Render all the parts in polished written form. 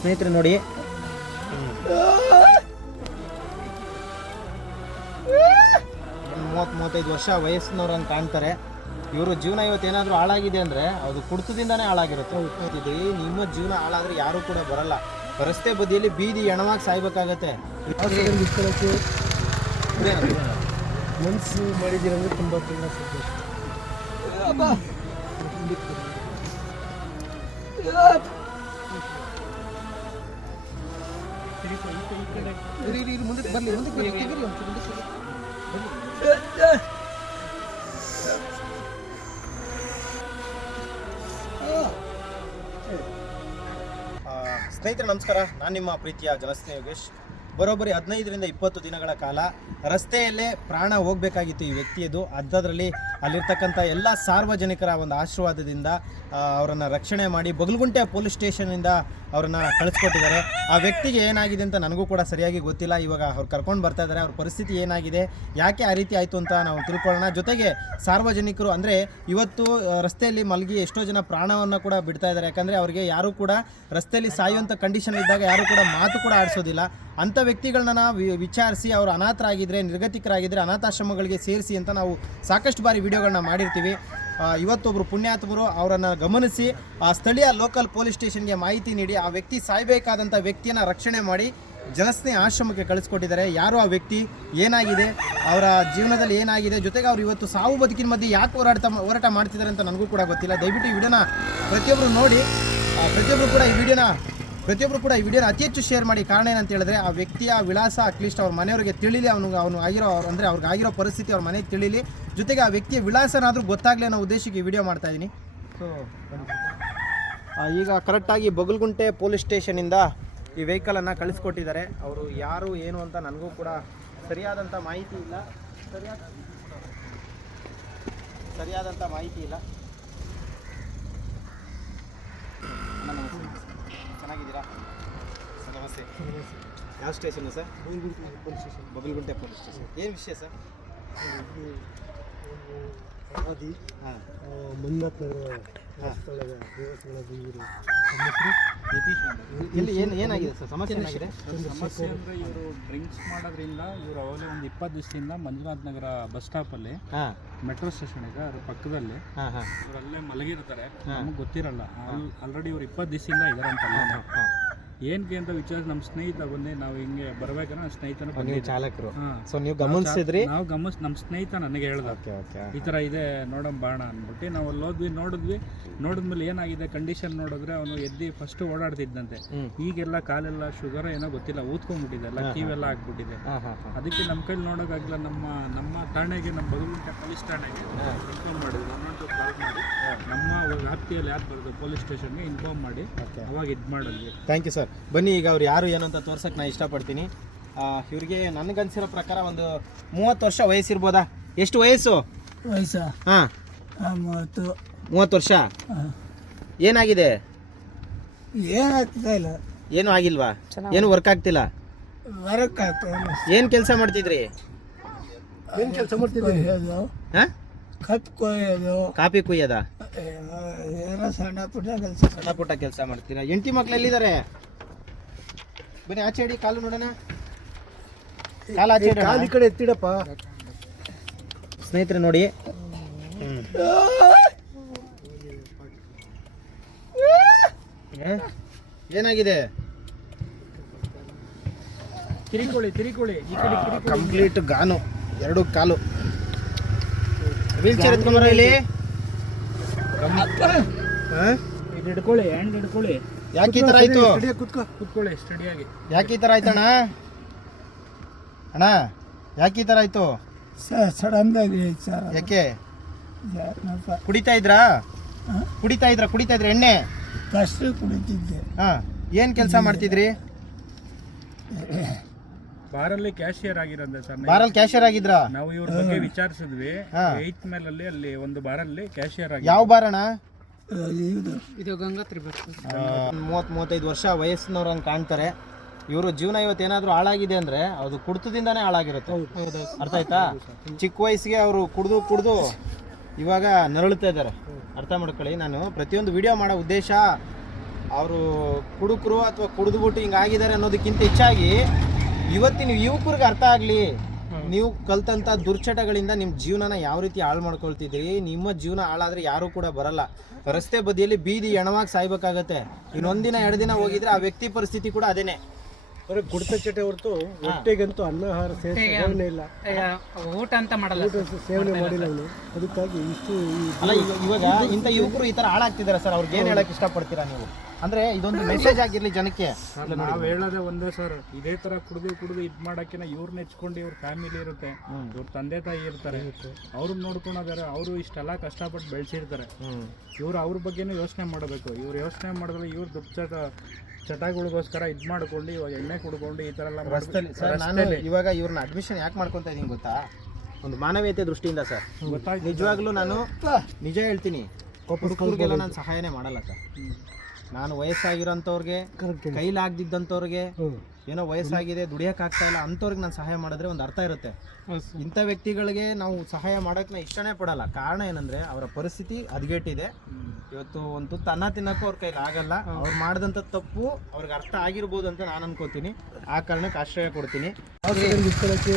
ಸ್ನೇಹಿತರೆ ನೋಡಿ, ಒಂದು 30-35 ವರ್ಷ ವಯಸ್ಸಿನವ್ರಂಗೆ ಕಾಣ್ತಾರೆ. ಇವರು ಜೀವನ ಇವತ್ತೇನಾದರೂ ಹಾಳಾಗಿದೆ ಅಂದರೆ ಅದು ಕುಡಿತದಿಂದಾನೇ ಹಾಳಾಗಿರುತ್ತೆ. ಇದು ನಿಮ್ಮ ಜೀವನ ಹಾಳಾದರೆ ಯಾರೂ ಕೂಡ ಬರಲ್ಲ. ರಸ್ತೆ ಬದಿಯಲ್ಲಿ ಬೀದಿ ಹೆಣವಾಗಿ ಸಾಯ್ಬೇಕಾಗತ್ತೆ. ಮನಸ್ಸು ಮಾಡಿದ್ದೀರಂದ್ರೆ ತುಂಬ ಸಂತೋಷ. ಮುಂದಕ್ಕೆ ಬರಲಿ, ಸ್ನೇಹಿತರೆ ನಮಸ್ಕಾರ. ನಾನು ನಿಮ್ಮ ಪ್ರೀತಿಯ ಜನಸ್ನೇಹಿ ಯೋಗೇಶ್. ಬರೋಬ್ಬರಿ 15ರಿಂದ 20 ದಿನಗಳ ಕಾಲ ರಸ್ತೆಯಲ್ಲೇ ಪ್ರಾಣ ಹೋಗಬೇಕಾಗಿತ್ತು ಈ ವ್ಯಕ್ತಿಯದು. ಅಂಥದ್ರಲ್ಲಿ ಅಲ್ಲಿರ್ತಕ್ಕಂಥ ಎಲ್ಲ ಸಾರ್ವಜನಿಕರ ಒಂದು ಆಶೀರ್ವಾದದಿಂದ ಅವರನ್ನು ರಕ್ಷಣೆ ಮಾಡಿ ಬಗಲಗುಂಟೆ ಪೊಲೀಸ್ ಸ್ಟೇಷನಿಂದ ಅವರನ್ನು ಕಳಿಸ್ಕೊಟ್ಟಿದ್ದಾರೆ. ಆ ವ್ಯಕ್ತಿಗೆ ಏನಾಗಿದೆ ಅಂತ ನನಗೂ ಕೂಡ ಸರಿಯಾಗಿ ಗೊತ್ತಿಲ್ಲ. ಇವಾಗ ಅವ್ರು ಕರ್ಕೊಂಡು ಬರ್ತಾ ಇದ್ದಾರೆ. ಅವ್ರ ಪರಿಸ್ಥಿತಿ ಏನಾಗಿದೆ, ಯಾಕೆ ಆ ರೀತಿ ಆಯಿತು ಅಂತ ನಾವು ತಿಳ್ಕೊಳ್ಳೋಣ. ಜೊತೆಗೆ ಸಾರ್ವಜನಿಕರು ಅಂದರೆ ಇವತ್ತು ರಸ್ತೆಯಲ್ಲಿ ಮಲಗಿ ಎಷ್ಟೋ ಜನ ಪ್ರಾಣವನ್ನು ಕೂಡ ಬಿಡ್ತಾ ಇದ್ದಾರೆ. ಯಾಕಂದರೆ ಅವರಿಗೆ ಯಾರೂ ಕೂಡ ರಸ್ತೆಯಲ್ಲಿ ಸಾಯುವಂಥ ಕಂಡೀಷನ್ ಇದ್ದಾಗ ಯಾರೂ ಕೂಡ ಮಾತು ಕೂಡ ಆಡಿಸೋದಿಲ್ಲ. ಅಂಥ ವ್ಯಕ್ತಿಗಳನ್ನ ನಾವು ವಿಚಾರಿಸಿ ಅವರು ಅನಾಥರಾಗಿದ್ದರೆ, ನಿರ್ಗತಿಕರಾಗಿದ್ದರೆ ಅನಾಥಾಶ್ರಮಗಳಿಗೆ ಸೇರಿಸಿ ಅಂತ ನಾವು ಸಾಕಷ್ಟು ಬಾರಿ ವಿಡಿಯೋಗಳನ್ನ ಮಾಡಿರ್ತೀವಿ. ಇವತ್ತೊಬ್ಬರು ಪುಣ್ಯಾತ್ಮರು ಅವರನ್ನು ಗಮನಿಸಿ ಆ ಸ್ಥಳೀಯ ಲೋಕಲ್ ಪೊಲೀಸ್ ಸ್ಟೇಷನ್ಗೆ ಮಾಹಿತಿ ನೀಡಿ ಆ ವ್ಯಕ್ತಿ ಸಾಯಬೇಕಾದಂಥ ವ್ಯಕ್ತಿಯನ್ನು ರಕ್ಷಣೆ ಮಾಡಿ ಜನಸ್ನೇಹಿ ಆಶ್ರಮಕ್ಕೆ ಕಳಿಸ್ಕೊಟ್ಟಿದ್ದಾರೆ. ಯಾರು ಆ ವ್ಯಕ್ತಿ, ಏನಾಗಿದೆ, ಅವರ ಜೀವನದಲ್ಲಿ ಏನಾಗಿದೆ, ಜೊತೆಗೆ ಅವರು ಇವತ್ತು ಸಾವು ಬದುಕಿನ ಮಧ್ಯೆ ಯಾಕೆ ಹೋರಾಟ ಮಾಡ್ತಿದ್ದಾರೆ ಅಂತ ನನಗೂ ಕೂಡ ಗೊತ್ತಿಲ್ಲ. ದಯವಿಟ್ಟು ಈ ವಿಡಿಯೋನ ಪ್ರತಿಯೊಬ್ಬರು ನೋಡಿ, ಪ್ರತಿಯೊಬ್ಬರು ಕೂಡ ಈ ವಿಡಿಯೋನ ಅತಿ ಹೆಚ್ಚು ಶೇರ್ ಮಾಡಿ. ಕಾರಣ ಏನಂತ ಹೇಳಿದ್ರೆ ಆ ವ್ಯಕ್ತಿಯ ವಿಳಾಸ ಅಟ್ಲೀಸ್ಟ್ ಅವ್ರ ಮನೆಯವರಿಗೆ ತಿಳಿಲಿ, ಅವನು ಆಗಿರೋ ಅಂದರೆ ಅವ್ರಿಗೆ ಆಗಿರೋ ಪರಿಸ್ಥಿತಿ ಅವ್ರ ಮನೆಗೆ ತಿಳಿಲಿ. ಜೊತೆಗೆ ಆ ವ್ಯಕ್ತಿಯ ವಿಳಾಸನಾದರೂ ಗೊತ್ತಾಗಲಿ ಅನ್ನೋ ಉದ್ದೇಶಕ್ಕೆ ಈ ವಿಡಿಯೋ ಮಾಡ್ತಾ ಇದ್ದೀನಿ. ಸೊ ಈಗ ಕರೆಕ್ಟಾಗಿ ಬಗಲಗುಂಟೆ ಪೊಲೀಸ್ ಸ್ಟೇಷನಿಂದ ಈ ವೆಹಿಕಲನ್ನು ಕಳಿಸ್ಕೊಟ್ಟಿದ್ದಾರೆ. ಅವರು ಯಾರು ಏನು ಅಂತ ನನಗೂ ಕೂಡ ಸರಿಯಾದಂಥ ಮಾಹಿತಿ ಇಲ್ಲ. ಚೆನ್ನಾಗಿದ್ದೀರಾ? ನಮಸ್ತೆ. ಯಾವ station sir? Bagalagunte police station. ಏನು ವಿಷಯ ಸರ್? ಮಂಜುನಾಥ್ ನಗರ ಇಲ್ಲಿ ಏನಾಗಿದೆ ಸರ್? ಸಮಸ್ಯೆ ಏನಾಗಿದೆ? ಸಮಸ್ಯೆ ಅಂದರೆ ಇವರು ಡ್ರಿಂಕ್ಸ್ ಮಾಡೋದ್ರಿಂದ ಇವರು ಅವಾಗಲೇ ಒಂದು 20 ದಿವಸದಿಂದ ಮಂಜುನಾಥ್ ನಗರ ಬಸ್ ಸ್ಟಾಪಲ್ಲಿ ಮೆಟ್ರೋ ಸ್ಟೇಷನ್ ಇದೆ, ಅದ್ರ ಪಕ್ಕದಲ್ಲಿ ಇವರಲ್ಲೇ ಮಲಗಿರ್ತಾರೆ. ನಮಗೆ ಗೊತ್ತಿರಲ್ಲ. ಆಲ್ರೆಡಿ ಇವ್ರು 20 ದಿವಸದಿಂದ ಇದ್ದಾರೆ ಅಂತ. ಏನಕ್ಕೆ ಅಂತ ವಿಚಾರ ನಮ್ಮ ಸ್ನೇಹಿತ ಬಂದು ನಾವು ಹಿಂಗೆ ಬರ್ಬೇಕಾದ್ರೆ ನನ್ನ ಸ್ನೇಹಿತನ ಚಾಲಕರು. ಸೊ ನೀವು ಗಮನಿಸಿದ್ರಿ? ನಾವು ನಮ್ಮ ಸ್ನೇಹಿತ ನನಗೆ ಹೇಳ್ದ ಈ ಥರ ಇದೆ ನೋಡೋಣ ಬಾಣ ಅಂದ್ಬಿಟ್ಟು ನಾವು ಅಲ್ಲಿ ನೋಡಿದ್ಮೇಲೆ ಏನಾಗಿದೆ ಕಂಡೀಷನ್ ನೋಡಿದ್ರೆ ಅವನು ಎದ್ದು ಫಸ್ಟ್ ಓಡಾಡ್ತಿದ್ದಂತೆ. ಈಗೆಲ್ಲ ಕಾಲೆಲ್ಲ ಶುಗರ್ ಏನೋ ಗೊತ್ತಿಲ್ಲ ಊದ್ಕೊಂಡ್ಬಿಟ್ಟಿದೆ, ಎಲ್ಲ ಕೀವೆಲ್ಲ ಆಗ್ಬಿಟ್ಟಿದೆ. ಅದಕ್ಕೆ ನಮ್ಮ ಕೈಲಿ ನೋಡೋಕ್ಕಾಗಲ್ಲ. ನಮ್ಮ ಠಾಣೆಗೆ, ನಮ್ಮ ಬಗಲಗುಂಟೆ ಪೊಲೀಸ್ ಠಾಣೆಗೆ ಇನ್ಫಾರ್ಮ್ ಮಾಡಿದ್ವಿ. ಇನ್ನೊಂದು ಕಾಲ್ ಮಾಡಿ ನಮ್ಮ ವ್ಯಾಪ್ತಿಯಲ್ಲಿ ಯಾರು ಬರೋದು ಪೊಲೀಸ್ ಸ್ಟೇಷನ್ಗೆ ಇನ್ಫಾರ್ಮ್ ಮಾಡಿ ಅವಾಗ ಇದು ಮಾಡಿದ್ವಿ. Thank you sir. ಬನ್ನಿ, ಈಗ ಅವ್ರು ಯಾರು ಏನು ಅಂತ ತೋರ್ಸಕ್ಕೆ ನಾನು ಇಷ್ಟಪಡ್ತೀನಿ. ಇವ್ರಿಗೆ ನನಗನ್ಸಿರೋ ಪ್ರಕಾರ ಒಂದು 30 ವರ್ಷ ವಯಸ್ಸಿರ್ಬೋದಾ? ಎಷ್ಟು ವಯಸ್ಸು? ಹಾಂ, 30 ವರ್ಷ. ಏನಾಗಿದೆ? ಏನಾಗ್ತಾ ಇಲ್ಲ. ಏನೂ ಆಗಿಲ್ವಾ? ಏನು ವರ್ಕ್ ಆಗ್ತಿಲ್ಲ? ಏನು ಕೆಲಸ ಮಾಡ್ತಿದ್ರಿ? ಏನು ಕೆಲಸ ಮಾಡ್ತಿದ್ರಿ? ಹಾಂ, ಕಾಫಿ ಕುಯ್ಯೋದ? ಸಣ್ಣ ಪುಟ್ಟ ಕೆಲಸ ಮಾಡ್ತೀರಾ? ಹೆಂಡತಿ ಮಕ್ಳು ಎಲ್ಲಿದ್ದಾರೆ? ಬನ್ನಿ ಆಚೆ ಇಡಿ, ಕಾಲು ನೋಡೋಣ. ಕಾಲು ಆಚೆ ಇಡಿ, ಕಾಲು ಈ ಕಡೆ ಎತ್ತಿಡಪ್ಪ. ಸ್ನೇಹಿತರೆ ನೋಡಿ, ಏನಾಗಿದೆ? ತಿರಿಕೊಳ್ಳಿ ಈ ಕಡೆ ಕಂಪ್ಲೀಟ್ ಗಾನು, 2 ಕಾಲು. ವೀಲ್ ಚೇರ್ ಎತ್ಕೊಂಬರ ಇಲ್ಲಿ. ಹಿಡ್ಕೊಳ್ಳಿ, ಹ್ಯಾಂಡ್ ಹಿಡ್ಕೊಳ್ಳಿ. ಯಾಕೆ ಈ ಥರ ಆಯ್ತು? ಕೂತ್ಕೊಳ್ಳಿ ಸ್ಟಡಿಯಾಗಿ. ಯಾಕೆ ಈ ಥರ ಆಯ್ತಣ್ಣ? ಯಾಕೆ ಈ ಥರ ಆಯ್ತು? ಸಡನ್ ಆಗಿ ಸರ್. ಯಾಕೆ? ಕುಡಿತಾ ಇದ್ರಾ ಎಣ್ಣೆ? ಕಷ್ಟ ಕುಡಿತಿದ್ದೆ. ಏನು ಕೆಲಸ ಮಾಡ್ತಿದ್ರಿ? ಬಾರಲ್ಲಿ ಕ್ಯಾಶಿಯರ್ ಆಗಿರಂತೆ ಸರ್. ಬಾರಲ್ಲಿ ಕ್ಯಾಶಿಯರ್ ಆಗಿದ್ರಾ? ನಾವು ಇವ್ರ ಬಗ್ಗೆ ವಿಚಾರಿಸಿದ್ವಿ. 8th ಮೇಲಲ್ಲಿ ಅಲ್ಲಿ ಒಂದು ಬಾರಲ್ಲಿ ಕ್ಯಾಶಿಯರ್ ಆಗಿ. ಯಾವ ಬಾರಣ? ಇದು ಗಂಗಾತ್ರಿ ಬಸ್. 30-35 ವರ್ಷ ವಯಸ್ಸಿನವ್ರಂಗೆ ಕಾಣ್ತಾರೆ. ಇವರು ಜೀವನ ಇವತ್ತೇನಾದರೂ ಹಾಳಾಗಿದೆ ಅಂದರೆ ಅದು ಕುಡಿತದಿಂದಾನೇ ಹಾಳಾಗಿರುತ್ತೆ. ಅರ್ಥ ಆಯ್ತಾ? ಚಿಕ್ಕ ವಯಸ್ಸಿಗೆ ಅವರು ಕುಡಿದು ಇವಾಗ ನರಳುತ್ತಾ ಇದ್ದಾರೆ. ಅರ್ಥ ಮಾಡ್ಕೊಳ್ಳಿ. ನಾನು ಪ್ರತಿಯೊಂದು ವಿಡಿಯೋ ಮಾಡೋ ಉದ್ದೇಶ ಅವರು ಕುಡುಕರು ಅಥವಾ ಕುಡಿದ್ಬಿಟ್ಟು ಹಿಂಗಾಗಿದ್ದಾರೆ ಅನ್ನೋದಕ್ಕಿಂತ ಹೆಚ್ಚಾಗಿ ಇವತ್ತಿನ ಯುವಕರಿಗೆ ಅರ್ಥ ಆಗಲಿ, ನೀವು ಕಲ್ತಂಥ ದುರ್ಚಟಗಳಿಂದ ನಿಮ್ಮ ಜೀವನನ ಯಾವ ರೀತಿ ಹಾಳು ಮಾಡ್ಕೊಳ್ತಿದ್ದೀರಿ. ನಿಮ್ಮ ಜೀವನ ಹಾಳಾದರೆ ಯಾರೂ ಕೂಡ ಬರಲ್ಲ. ರಸ್ತೆ ಬದಿಯಲ್ಲಿ ಬೀದಿ ಹೆಣವಾಗಿ ಸಾಯ್ಬೇಕಾಗತ್ತೆ. ಇನ್ನೊಂದಿನ 2 ದಿನ ಹೋಗಿದ್ರೆ ಆ ವ್ಯಕ್ತಿ ಪರಿಸ್ಥಿತಿ ಕೂಡ ಅದೇನೆ. ಕುಡಿತ ಚಟೆ ಹೊರತು ಹೊಟ್ಟೆಗಂತೂ ಅನ್ನ ಆಹಾರ ಸೇವನೆ ಇಲ್ಲ, ಊಟ ಅಂತ ಮಾಡಲ್ಲ, ಸೇವನೆ ಮಾಡಿಲ್ಲ ಅವನು. ಅದಕ್ಕಾಗಿ ಇಷ್ಟು ಅಲ್ಲ ಇವಾಗ ಇಂಥ ಯುವಕರು ಈ ಥರ ಹಾಳಾಗ್ತಿದ್ದಾರೆ ಸರ್, ಅವ್ರಿಗೆ ಏನು ಹೇಳಕ್ಕೆ ಇಷ್ಟಪಡ್ತೀರಾ ನೀವು? ಅಂದರೆ ಇದೊಂದು ಮೆಸೇಜ್ ಆಗಿರಲಿ ಜನಕ್ಕೆ. ನಾವು ಹೇಳೋದೇ ಒಂದೇ ಸರ್, ಇದೇ ತರ ಕುಡಿದು ಇದು ಮಾಡಕ್ಕಿನ ಇವ್ರನ್ನ ಹೆಚ್ಕೊಂಡು ಇವ್ರ ಫ್ಯಾಮಿಲಿ ಇರುತ್ತೆ, ಇವ್ರ ತಂದೆ ತಾಯಿ ಇರ್ತಾರೆ, ಅವ್ರನ್ನ ನೋಡ್ಕೊಳೋದಾರೆ. ಅವರು ಇಷ್ಟೆಲ್ಲ ಕಷ್ಟಪಟ್ಟು ಬೆಳೆಸಿರ್ತಾರೆ. ಇವ್ರು ಅವ್ರ ಬಗ್ಗೆನೂ ಯೋಚನೆ ಮಾಡಬೇಕು. ಇವ್ರು ಯೋಚನೆ ಮಾಡಿದ್ರೆ ಇವ್ರು ಚಟಗಳಿಗೋಸ್ಕರ ಇದು ಮಾಡ್ಕೊಂಡು ಇವಾಗ ಎಣ್ಣೆ ಕುಡ್ಕೊಂಡು ಈ ಥರ ಎಲ್ಲ ರಸ್ತೆಯಲ್ಲಿ ಸರ್, ನಾನು ಇವಾಗ ಇವ್ರನ್ನ ಅಡ್ಮಿಷನ್ ಯಾಕೆ ಮಾಡ್ಕೊತಾ ಇದ್ದೀನಿ ಗೊತ್ತಾ? ಒಂದು ಮಾನವೀಯತೆ ದೃಷ್ಟಿಯಿಂದ ಸರ್. ನಿಜವಾಗ್ಲೂ ನಾನು ನಿಜ ಹೇಳ್ತೀನಿ, ಹುಡುಗರಿಗೆಲ್ಲ ನಾನು ಸಹಾಯನೇ ಮಾಡಲ್ಲ ಸರ್. ನಾನು ವಯಸ್ಸಾಗಿರೋಂಥವ್ರಿಗೆ, ಕೈಲಾಗ್ದಿದ್ದಂಥವ್ರಿಗೆ, ಏನೋ ವಯಸ್ಸಾಗಿದೆ ದುಡಿಯೋಕ್ಕಾಗ್ತಾ ಇಲ್ಲ ಅಂಥವ್ರಿಗೆ ನಾನು ಸಹಾಯ ಮಾಡಿದ್ರೆ ಒಂದು ಅರ್ಥ ಇರುತ್ತೆ. ಇಂಥ ವ್ಯಕ್ತಿಗಳಿಗೆ ನಾವು ಸಹಾಯ ಮಾಡೋಕ್ಕೆ ನಾನು ಇಷ್ಟನೇ ಪಡಲ್ಲ. ಕಾರಣ ಏನಂದರೆ ಅವರ ಪರಿಸ್ಥಿತಿ ಹದಗೆಟ್ಟಿದೆ. ಇವತ್ತು ಒಂದು ತುತ್ತು ಅನ್ನ ತಿನ್ನೋಕ್ಕೂ ಅವ್ರ ಕೈಲಿ ಆಗಲ್ಲ. ಅವ್ರು ಮಾಡಿದಂಥ ತಪ್ಪು ಅವ್ರಿಗೆ ಅರ್ಥ ಆಗಿರ್ಬೋದು ಅಂತ ನಾನು ಅನ್ಕೋತೀನಿ. ಆ ಕಾರಣಕ್ಕೆ ಆಶ್ರಯ ಕೊಡ್ತೀನಿ. ಇಟ್ಕೊಳ್ಳೋಕ್ಕೆ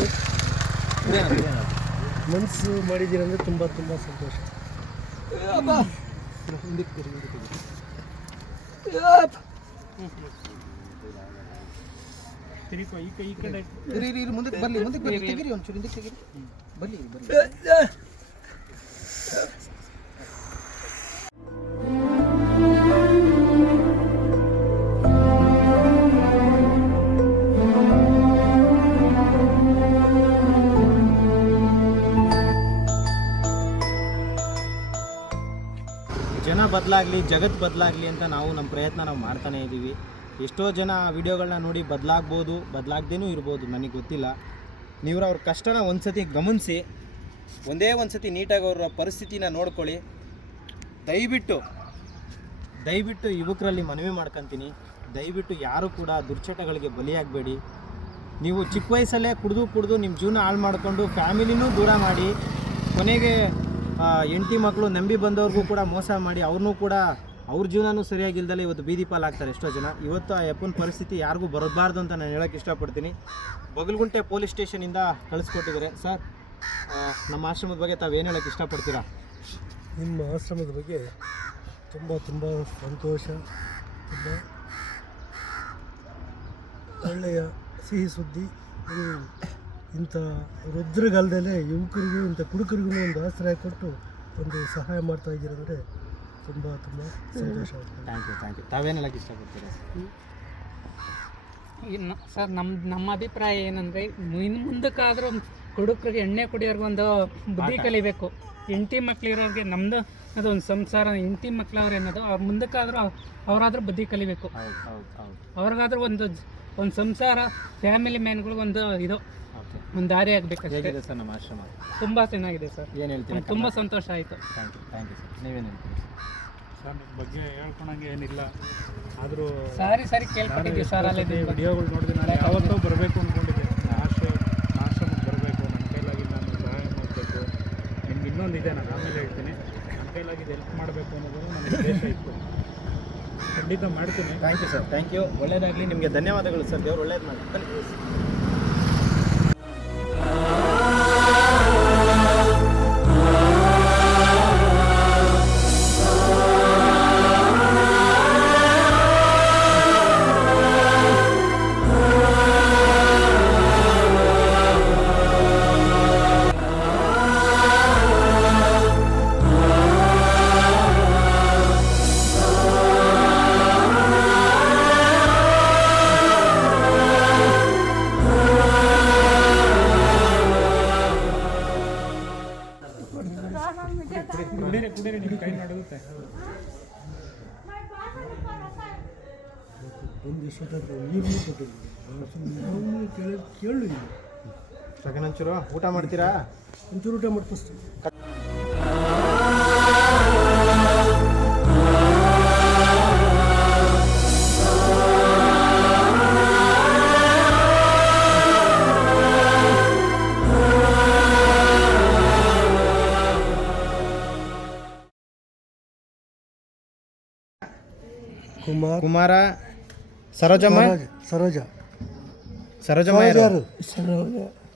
ಮನಸ್ಸು ಮಾಡಿದ್ದೀರಂದ್ರೆ ತುಂಬ ತುಂಬ ಸಂತೋಷ. ಈ ಕಡೆ ಮುಂದಕ್ಕೆ ಬರಲಿ ತೆಗೀರಿ, ಒಂಚೂರು ಹಿಂದಕ್ಕೆ ತೆಗೀರಿ, ಬರಲಿ. ಜನ ಬದಲಾಗಲಿ, ಜಗತ್ತು ಬದಲಾಗಲಿ ಅಂತ ನಾವು ನಮ್ಮ ಪ್ರಯತ್ನ ನಾವು ಮಾಡ್ತಾನೇ ಇದ್ದೀವಿ. ಎಷ್ಟೋ ಜನ ವಿಡಿಯೋಗಳನ್ನ ನೋಡಿ ಬದಲಾಗ್ಬೋದು, ಬದಲಾಗ್ದೇನೂ ಇರ್ಬೋದು, ನನಗೆ ಗೊತ್ತಿಲ್ಲ. ನೀವು ಅವ್ರ ಕಷ್ಟನ ಒಂದು ಸತಿ ಗಮನಿಸಿ, ಒಂದೇ ಒಂದು ಸತಿ ನೀಟಾಗಿ ಅವರ ಪರಿಸ್ಥಿತಿನ ನೋಡ್ಕೊಳ್ಳಿ. ದಯವಿಟ್ಟು ಯುವಕರಲ್ಲಿ ಮನವಿ ಮಾಡ್ಕೊತೀನಿ, ದಯವಿಟ್ಟು ಯಾರು ಕೂಡ ದುರ್ಚಟಗಳಿಗೆ ಬಲಿಯಾಗಬೇಡಿ. ನೀವು ಚಿಕ್ಕ ವಯಸ್ಸಲ್ಲೇ ಕುಡಿದು ನಿಮ್ಮ ಜೀವನ ಹಾಳು ಮಾಡಿಕೊಂಡು ಫ್ಯಾಮಿಲಿನೂ ದೂರ ಮಾಡಿ, ಕೊನೆಗೆ ಹೆಂಡತಿ ಮಕ್ಕಳು ನಂಬಿ ಬಂದವ್ರಿಗೂ ಕೂಡ ಮೋಸ ಮಾಡಿ ಅವ್ರನ್ನೂ ಕೂಡ ಅವ್ರ ಜೀವನನೂ ಸರಿಯಾಗಿಲ್ದಲ್ಲ ಇವತ್ತು ಬೀದಿ ಪಾಲಾಗ್ತಾರೆ ಎಷ್ಟೋ ಜನ. ಇವತ್ತು ಆ ಯಪ್ಪನ ಪರಿಸ್ಥಿತಿ ಯಾರಿಗೂ ಬರಬಾರ್ದು ಅಂತ ನಾನು ಹೇಳೋಕ್ಕೆ ಇಷ್ಟಪಡ್ತೀನಿ. ಬಗಲ್ಗುಂಟೆ ಪೊಲೀಸ್ ಸ್ಟೇಷನಿಂದ ಕಳಿಸ್ಕೊಟ್ಟಿದ್ದಾರೆ ಸರ್. ನಮ್ಮ ಆಶ್ರಮದ ಬಗ್ಗೆ ತಾವೇನು ಹೇಳೋಕ್ಕೆ ಇಷ್ಟಪಡ್ತೀರಾ? ನಿಮ್ಮ ಆಶ್ರಮದ ಬಗ್ಗೆ ತುಂಬ ತುಂಬ ಸಂತೋಷ, ತುಂಬ ಒಳ್ಳೆಯ ಸಿಹಿ ಸುದ್ದಿ. ಇದು ಇಂಥ ರುದ್ರಗಾಲದಲ್ಲೇ ಯುವಕರಿಗೂ ಇಂಥ ಕುಡುಕರಿಗೂ ಒಂದು ಆಶ್ರಯ ಕೊಟ್ಟು ಒಂದು ಸಹಾಯ ಮಾಡ್ತಾ ಇದ್ದೀರಂದರೆ ತುಂಬ ತುಂಬ ಸಂತೋಷ. Thank you. ತಾವೇನು ಹೇಳೋಕ್ಕೆ ಇಷ್ಟಪಡ್ತೀರಾ ಸರ್? ನಮ್ಮ ಅಭಿಪ್ರಾಯ ಏನಂದರೆ, ಇನ್ನು ಮುಂದಕ್ಕಾದರೂ ಕುಡುಕರಿಗೆ, ಎಣ್ಣೆ ಕುಡಿಯೋರ್ಗೆ ಒಂದು ಬುದ್ಧಿ ಕಲಿಬೇಕು. ಹೆಂಡತಿ ಮಕ್ಳಿರೋರಿಗೆ ನಮ್ಮದು ಅದೊಂದು ಸಂಸಾರ, ಹೆಂಡತಿ ಮಕ್ಳವ್ರು ಅನ್ನೋದು ಅವ್ರ ಮುಂದಕ್ಕಾದರೂ ಅವರಾದ್ರೂ ಬುದ್ಧಿ ಕಲಿಬೇಕು. ಅವ್ರಿಗಾದ್ರೂ ಒಂದು ಸಂಸಾರ, ಫ್ಯಾಮಿಲಿ ಮ್ಯಾನ್ಗಳಿಗೊಂದು ಒಂದು ದಾರಿ ಆಗಬೇಕು. ಹೇಗಿದೆ ಸರ್ ನಮ್ಮ ಆಶ್ರಮ? ತುಂಬ ಚೆನ್ನಾಗಿದೆ ಸರ್. ಏನು ಹೇಳ್ತೀನಿ? ತುಂಬ ಸಂತೋಷ ಆಯಿತು. Thank you sir. ನೀವೇನು ಹೇಳ್ತೀರಿ ಸರ್? ಬಗ್ಗೆ ಹೇಳ್ಕೊಳಂಗೆ ಏನಿಲ್ಲ, ಆದರೂ ಸರಿ ಕೇಳ್ಕೊಂಡಿದ್ದೀವಿ ಸರ್. ಅಲ್ಲಿ ವಿಡಿಯೋಗಳು ನೋಡಿದೆ. ನಾನು ಯಾವತ್ತೂ ಬರಬೇಕು ಅಂದ್ಕೊಂಡಿದ್ದೆ, ಆಶ್ರಮಕ್ಕೆ ಬರಬೇಕು, ನನ್ನ ಕೈಲಾಗಿ ನಾನು ಸಹಾಯ ಮಾಡಬೇಕು. ನಿಮ್ಗೆ ಇನ್ನೊಂದಿದೆ, ನಾನು ಆಮೇಲೆ ಹೇಳ್ತೀನಿ. ನನ್ನ ಕೈಲಾಗಿ ಹೆಲ್ಪ್ ಮಾಡಬೇಕು ಅನ್ನೋದು ನನ್ನ ಉದ್ದೇಶ ಇತ್ತು. ಖಂಡಿತ ಮಾಡ್ತೀನಿ. Thank you sir. Thank you. ಒಳ್ಳೆಯದಾಗಲಿ. ನಿಮಗೆ ಧನ್ಯವಾದಗಳು ಸರ್. ದೇವ್ರು ಒಳ್ಳೇದು ಮಾಡಿ. ಕುಡೀರಿ, ನಿಮ್ಮ ಕೈ ಮಾಡೋಗುತ್ತೆ. ಒಂದು ಎಷ್ಟೊತ್ತಾದ್ರು ನೀರು ಕೊಟ್ಟಿದ್ದೀವಿ, ಕೇಳು. ಸಗನಂಚೂರು ಊಟ ಮಾಡ್ತೀರಾ? ಒಂಚೂರು ಊಟ ಮಾಡ್ಕೊಸ್ತೀವಿ. ಕುಮಾರ, ಸರೋಜಮ್ಮ, ಸರೋಜ ಸರೋಜಮ್ಮ ಯಾರು?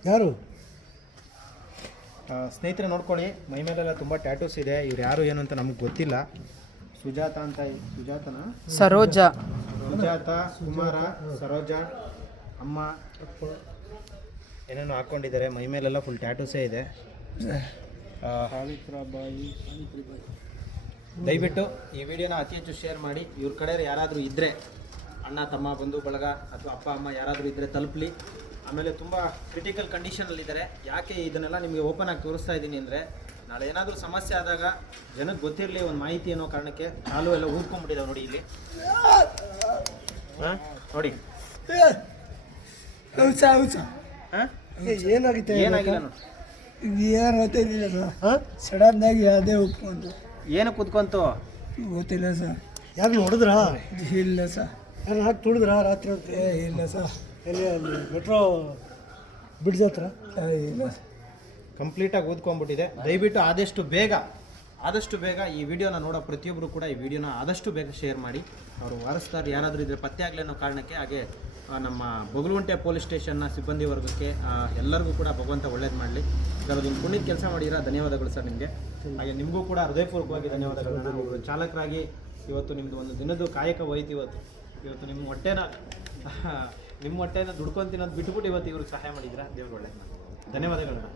ಯಾರು ಸ್ನೇಹಿತರೆ ನೋಡ್ಕೊಳ್ಳಿ, ಮೈ ಮೇಲೆಲ್ಲ ತುಂಬ ಟ್ಯಾಟೂಸ್ ಇದೆ. ಇವ್ರು ಯಾರು ಏನು ಅಂತ ನಮ್ಗೆ ಗೊತ್ತಿಲ್ಲ. ಸುಜಾತ ಅಂತ, ಸುಜಾತನ, ಸರೋಜಾ, ಸುಜಾತ, ಕುಮಾರ, ಸರೋಜ, ಅಮ್ಮ ಏನೇನೋ ಹಾಕ್ಕೊಂಡಿದ್ದಾರೆ. ಮೈ ಮೇಲೆಲ್ಲ ಫುಲ್ ಟ್ಯಾಟೂಸೇ ಇದೆ. ದಯವಿಟ್ಟು ಈ ವಿಡಿಯೋನ ಅತಿ ಹೆಚ್ಚು ಶೇರ್ ಮಾಡಿ. ಇವ್ರ ಕಡೆ ಯಾರಾದರೂ ಇದ್ದರೆ, ಅಣ್ಣ ತಮ್ಮ ಬಂಧು ಬಳಗ ಅಥವಾ ಅಪ್ಪ ಅಮ್ಮ ಯಾರಾದರೂ ಇದ್ದರೆ ತಲುಪಲಿ. ಆಮೇಲೆ ತುಂಬ ಕ್ರಿಟಿಕಲ್ ಕಂಡೀಷನಲ್ಲಿದ್ದಾರೆ. ಯಾಕೆ ಇದನ್ನೆಲ್ಲ ನಿಮಗೆ ಓಪನ್ ಆಗಿ ತೋರಿಸ್ತಾ ಇದ್ದೀನಿ ಅಂದರೆ, ನಾಳೆ ಏನಾದರೂ ಸಮಸ್ಯೆ ಆದಾಗ ಜನಕ್ಕೆ ಗೊತ್ತಿರಲಿ ಒಂದು ಮಾಹಿತಿ ಅನ್ನೋ ಕಾರಣಕ್ಕೆ. ಕಾಲು ಎಲ್ಲ ಊದ್ಕೊಂಡ್ಬಿಟ್ಟಿದ್ದಾವೆ ನೋಡಿ ಇಲ್ಲಿ. ಹಾಂ ನೋಡಿ, ಹಾಂ ಏನಾಗಿತ್ತು? ಏನಾಗಿಲ್ಲ ನೋಡಿ. ಏನು ಗೊತ್ತಿಲ್ಲ ಸರ್. ಸಡನ್ನಾಗಿ ಅದೇ ಒಪ್ಕೊಂಡು ಏನು ಕುತ್ಕೊಂತು ಗೊತ್ತಿಲ್ಲ ಸರ್. ಯಾರು ನೋಡಿದ್ರಾ? ಇಲ್ಲ ಸರ್. ಯಾರು ಹಾಕಿ ತುಳಿದ್ರ ರಾತ್ರಿ ಹೊತ್ತು? ಇಲ್ಲ ಸರ್. ಎಲ್ಲಿ ಅಲ್ಲಿ ಮೆಟ್ರೋ ಬ್ರಿಡ್ಜ್ ಹತ್ರ? ಇಲ್ಲ ಸರ್. ಕಂಪ್ಲೀಟಾಗಿ ಊದ್ಕೊಂಡ್ಬಿಟ್ಟಿದೆ. ದಯವಿಟ್ಟು ಆದಷ್ಟು ಬೇಗ ಈ ವಿಡಿಯೋನ ನೋಡೋ ಪ್ರತಿಯೊಬ್ಬರು ಕೂಡ ಈ ವಿಡಿಯೋನ ಆದಷ್ಟು ಬೇಗ ಶೇರ್ ಮಾಡಿ. ಅವರು ವಾರಸ್ದಾರ್ ಯಾರಾದರೂ ಇದ್ದರೆ ಪತ್ತೆ ಆಗಲಿ ಅನ್ನೋ ಕಾರಣಕ್ಕೆ. ಹಾಗೆ ನಮ್ಮ ಬೊಗಲುಂಟೆ ಪೊಲೀಸ್ ಸ್ಟೇಷನ್ನ ಸಿಬ್ಬಂದಿ ವರ್ಗಕ್ಕೆ ಎಲ್ಲರಿಗೂ ಕೂಡ ಭಗವಂತ ಒಳ್ಳೇದು ಮಾಡಲಿ. ಇದರದೊಂದು ಪುಣ್ಯದ ಕೆಲಸ ಮಾಡಿರೋ ಧನ್ಯವಾದಗಳು ಸರ್ ನಿಮಗೆ. ಹಾಗೆ ನಿಮಗೂ ಕೂಡ ಹೃದಯಪೂರ್ವಕವಾಗಿ ಧನ್ಯವಾದಗಳನ್ನ. ಒಬ್ಬರು ಚಾಲಕರಾಗಿ ಇವತ್ತು ನಿಮ್ಮದು ಒಂದು ದಿನದ ಕಾಯಕ ಹೋಯ್ತು. ಇವತ್ತು ನಿಮ್ಮ ಹೊಟ್ಟೆನ ದುಡ್ಕೊಂಡು ತಿನ್ನೋದು ಬಿಟ್ಬಿಟ್ಟು ಇವತ್ತು ಇವ್ರಿಗೆ ಸಹಾಯ ಮಾಡಿದ್ದೀರಾ. ದೇವ್ರು ಒಳ್ಳೇದು ಮಾಡಿ. ಧನ್ಯವಾದಗಳನ್ನ.